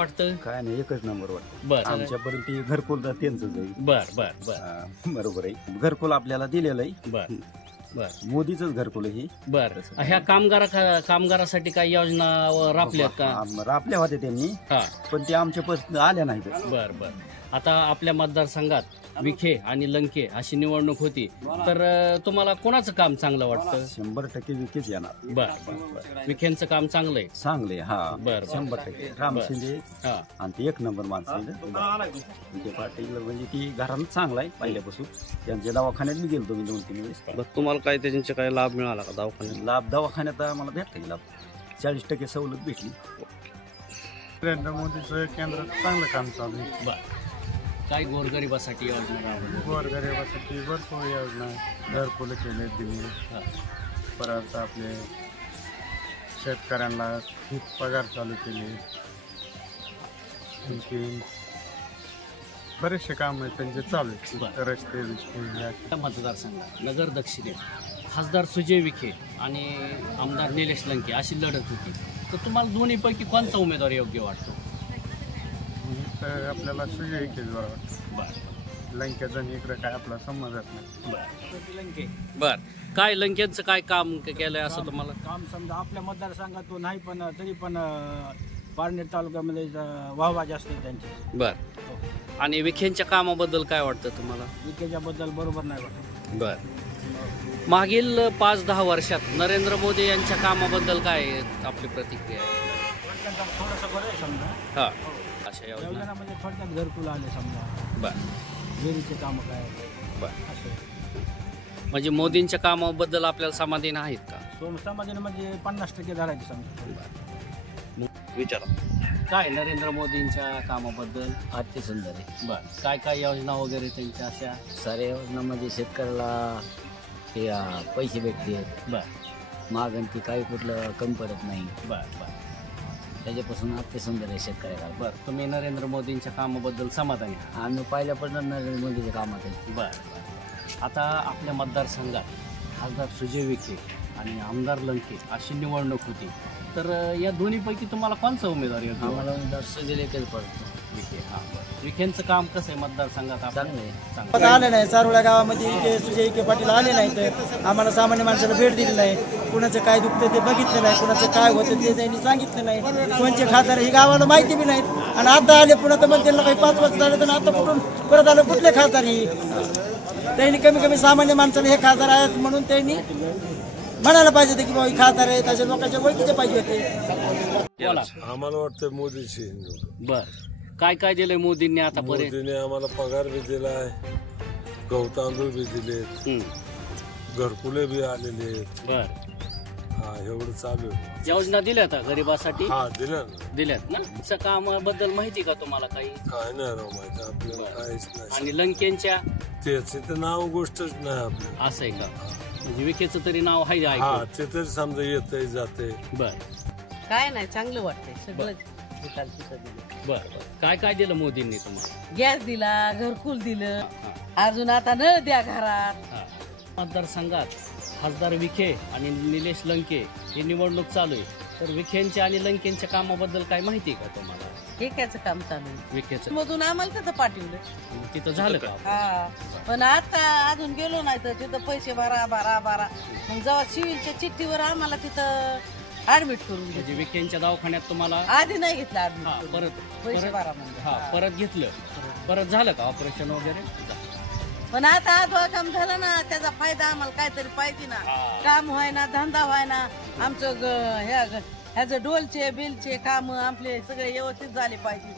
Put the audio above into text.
वाटतं? काय नाही, एकच नंबर वाटतं. बरं. आमच्यापर्यंत ते घरकुल त्यांचं जाईल. बर बर बर बरोबर आहे. घरकुल आपल्याला दिलेलं आहे. बर बर मोदीच घरकुल ही. बर. ह्या कामगारासाठी काही योजना राबल्यात का? राबल्या होत्या त्यांनी, हा. पण ते आमच्या आल्या नाहीत. बर बर. आता आपल्या मतदारसंघात विखे आणि लंके अशी निवडणूक होती, तर तुम्हाला कोणाचं काम चांगलं वाटतं? 100% विकेच येणार. बर बर. विखेंचं काम चांगलं आहे. चांगले. हा बर. 100%. राम शिंदे हा. आणि ते एक नंबर माणसं आहे. विखे पाटील म्हणजे ती घरानं चांगला आहे पहिल्यापासून. त्यांच्या दवाखान्यात मी गेलो मी 2-3 वेळेस. तुम्हाला काय त्याचे काय लाभ मिळाला का दवाखान्यात? दवाखान्यात आम्हाला भेटता लाभ 40% सवलत भेटली. नरेंद्र मोदीचं केंद्र चांगलं काम चालू आहे. बर. काय गोरगरिबासाठी योजना राबवल्या? गोरगरिबासाठी भरपूर योजना, घरकुल केले दिली. परत आपले शेतकऱ्यांना खूप पगार चालू केले. आणखी बरेचसे काम आहेत त्यांचे चालू आहेत. रस्ते मतदारसंघात नगर दक्षिणेत खासदार सुजय विखे आणि आमदार निलेश लंके अशी लढत होती, तर तुम्हाला दोन्हीपैकी कोणता उमेदवार योग्य वाटतो? तर आपल्याला सुजय केस वाटतं. लंकेचा इकडे काय आपला समजत नाही. बर. काय लंकेचं काय काम केलंय असं तुम्हाला? काम समजा आपल्या मतदारसंघात तो नाही, पण तरी पण पारनेर तालुक्यामध्ये वाहवा जास्त आहे त्यांची. बर. आणि विखेंच्या कामाबद्दल काय वाटतं तुम्हाला? विखेच्याबद्दल बरोबर नाही वाटत. बर. मागील 5-10 वर्षात नरेंद्र मोदी यांच्या कामाबद्दल काय आपली प्रतिक्रिया आहे? थोडंसं बरं आहे समजा. हा. अशा योजना योजनामध्ये थोडक्यात घरकुल आले समजा. बर. विहिरीचे कामं काय बर. असं. म्हणजे मोदींच्या कामाबद्दल आपल्याला समाधान आहेत का? समाधान म्हणजे 50% धरायचे समजा. विचारा. काय नरेंद्र मोदींच्या कामाबद्दल? अति सुंदर आहे. बर. काय काय योजना वगैरे त्यांच्या अशा? साऱ्या योजना म्हणजे शेतकऱ्याला ते पैसे भेटते. बर. मागण ती काही कुठलं कमी पडत नाही. बर बर. त्याच्यापासून अति सुंदर आहे शेतकऱ्याला. बर. तुम्ही नरेंद्र मोदींच्या कामाबद्दल समाधानी आहे? आम्ही पहिल्यापासून नरेंद्र मोदीच्या कामात आहे. बर बर. आता आपल्या मतदारसंघात खासदार सुजय विखे आणि आमदार लंके अशी निवडणूक होती, तर या दोन्हीपैकी तुम्हाला कोणचा उमेदवार योग्य? आम्हाला सुजय लेखच पडतो. विखे. हा. विखेंचं काम कसं आहे मतदारसंघात? चांगलं आहे. चांगलं. आले नाही सारोळ्या गावामध्ये सुजय विखे पाटील आले नाही, तर आम्हाला सामान्य माणसाला भेट दिली नाही. कुणाचं काय दुखतं ते बघितलं नाही, कुणाचं काय होतं ते त्यांनी सांगितलं नाही. कोणचे खासदार ही गावाला माहिती बी नाहीत. आणि आता आले पुन्हा तर मग त्यांना काही 5 वर्ष झाले, तर आता कुठून परत आलं कुठले खासदार ही? त्यांनी कमी कमी सामान्य माणसाला हे खासदार आहेत म्हणून त्यांनी म्हणायला पाहिजे होते की बाबा खासदार आहेत, अशा लोकांच्या ओळखीचे पाहिजे होते. आम्हाला वाटतं मोदीची. बर. काय काय दिलंय मोदींनी आतापर्यंत? मोदीने आम्हाला पगार बी दिला आहे, गहू तांदूळ बी दिले, घरकुले बी आलेले. बर. हा, एवढं चालू आहे. योजना दिल्यात का गरीबासाठी? हा, दिल्या ना. दिल्यात ना. त्या कामाबद्दल माहिती का तुम्हाला काही? काय नाही राव माहिती आपल्याला, काहीच नाही. आणि लंकेंच्या त्याचे तर नाव गोष्टच नाही आपल्याला. असं आहे का? म्हणजे विखेचं तरी नाव आहे हा, ऐकून. ते तरी समजा येतंय जाते. बर. काय नाही, चांगलं वाटतंय सगळं. बर बर. काय काय दिलं मोदींनी तुम्हाला? गॅस दिला, घरकुल दिलं, अजून आता नळ द्या घरात. मतदारसंघात खासदार विखे आणि निलेश लंके ही निवडणूक चालू आहे, तर विखेंच्या आणि लंकेंच्या कामाबद्दल काय माहिती आहे का तुम्हाला? ठेक्याचं काम चालू आहे. विखेचं मधून आम्हाला तिथं पाठवलं. तिथं झालं का? हा, पण आता अजून गेलो नाही तर तिथं पैसे भरा. मग जेव्हा सिव्हिलच्या चिठ्ठीवर आम्हाला तिथं ऍडमिट करून म्हणजे घेतलं. विखेंच्या दवाखान्यात तुम्हाला आधी नाही घेतलं हा, ऍडमिट, परत पैसे भरा म्हणजे. हा, परत घेतलं. परत झालं का ऑपरेशन वगैरे? पण आता आजवा काम झालं ना, त्याचा फायदा आम्हाला काहीतरी पाहिजे ना. काम व्हाय ना, धंदा व्हाय ना. आमचं ह्याचं डोलचे बिलचे काम आपले सगळे व्यवस्थित झाले पाहिजे.